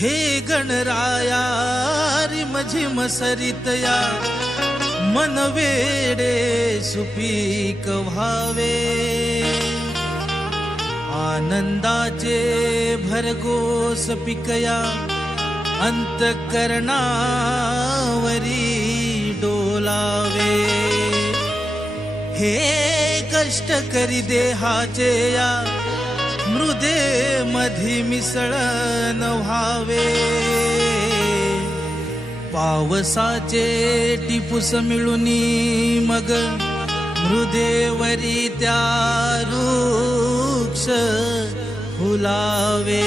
हे गणराया रिमझिम सरितया मन वेडे सुपीक व्हावे आनंदाचे भरघोस पिकया अंतःकरणावरी डोलावे हे कष्ट करी देहाचे या मृदे मधी मिसळण व्हावे पावसाचे टिपूस मिळुनी मग मृदेवरी त्या वृक्ष फुलावे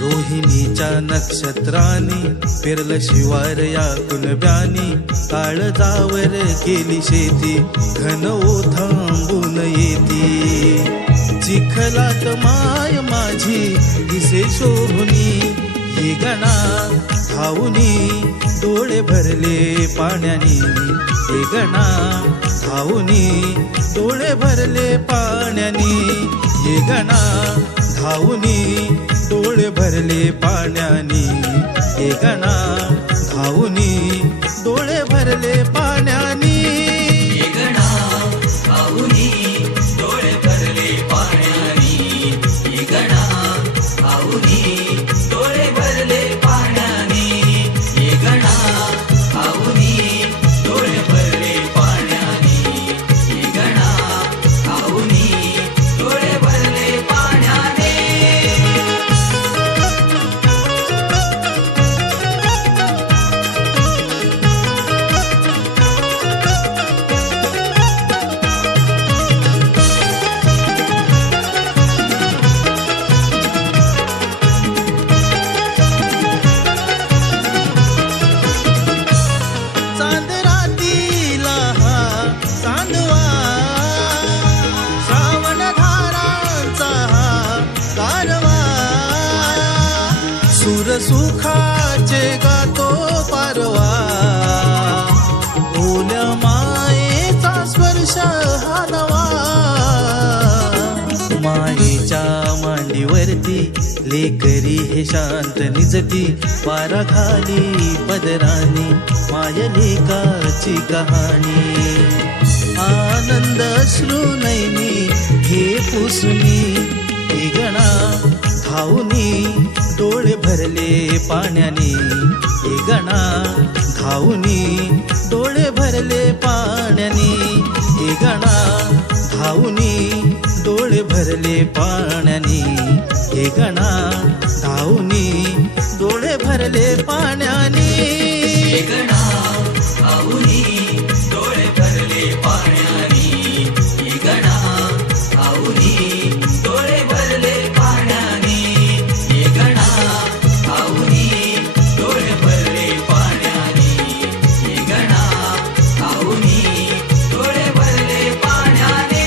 रोहिणीच्या नक्षत्रानी पेरलं शिवार या कुणब्यानी काळजावर केली शेती घन ओथांबून येती चिखलात माय माझी दिसे शोभुनी हे गणा धावुनी डोळे भरले पाण्यानी हे गणा धावुनी डोळे भरले पाण्यानी हे गणा धावुनी डोळे भरले पाण्यानी हे गणा धावुनी डोळे भरले पाण्यानी हे गणा धावुनी डोळे भरले पाण्यानी हे गणा धावुनी डोळे भरले पाण्यानी हे गणा धावुनी डोळे भरले पाण्यानी हे गणा धावुनी डोळे भरले पाण्याने चांदरातीला हा चांदवा श्रावण धारांचा हा कारवा सुरसुखाचे गातो पारवा ओल्या मायेचा स्पर्श हा नवा मायेच्या मांडीवरती लेकरी हे शांत निजती वारा घाली पदरानी माय लेकाची कहाणी आनंद अश्रू नैनी हे पुसुनी हे गणा धावुनी डोळे भरले पाण्यानी हे गणा धावुनी डोळे भरले पाण्यानी हे गणा धावुनी डोळे भरले पाण्यानी हे गणा धावुनी डोळे भरले पाण्यानी हे गणा धावुनी डोळे भरले पाण्यानी हे गणा धावुनी डोळे भरले पाण्यानी हे गणा धावुनी डोळे भरले पाण्यानी हे गणा धावुनी डोळे भरले पाण्याने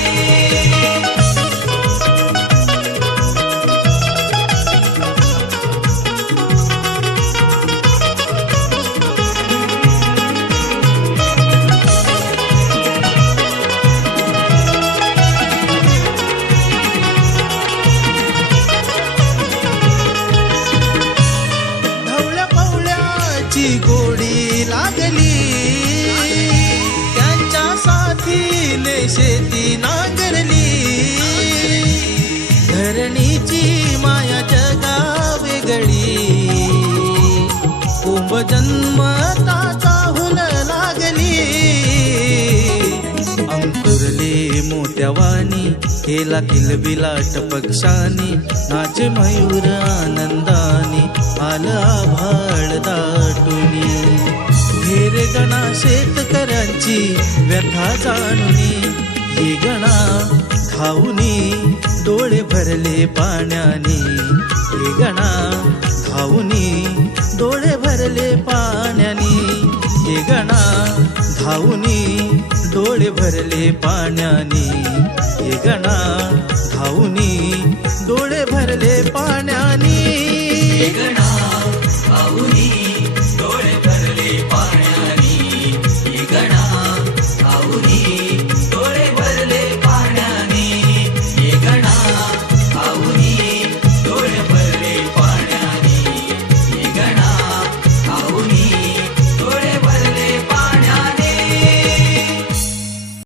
धवळ्या पवळ्याची गोडी लागली त्यांच्या साथीने शेती नांगरली धरणीची माया जगा वेगळी कुंभ जन्मताचा हुन लागली अंकुरले मोठ्यावानी केला किलबिलाट पक्षानी नाचे मयूर आनंदानी आलं आभाळ दाटुनी घेरे गणा शेतकऱ्यांची व्यथा जाणुनी हे गणा धावुनी डोळे भरले पाण्यानी हे गणा धावुनी डोळे भरले पाण्यानी हे गणा धावनी डोळे भरले पाण्याने हे गणा धावनी डोळे भरले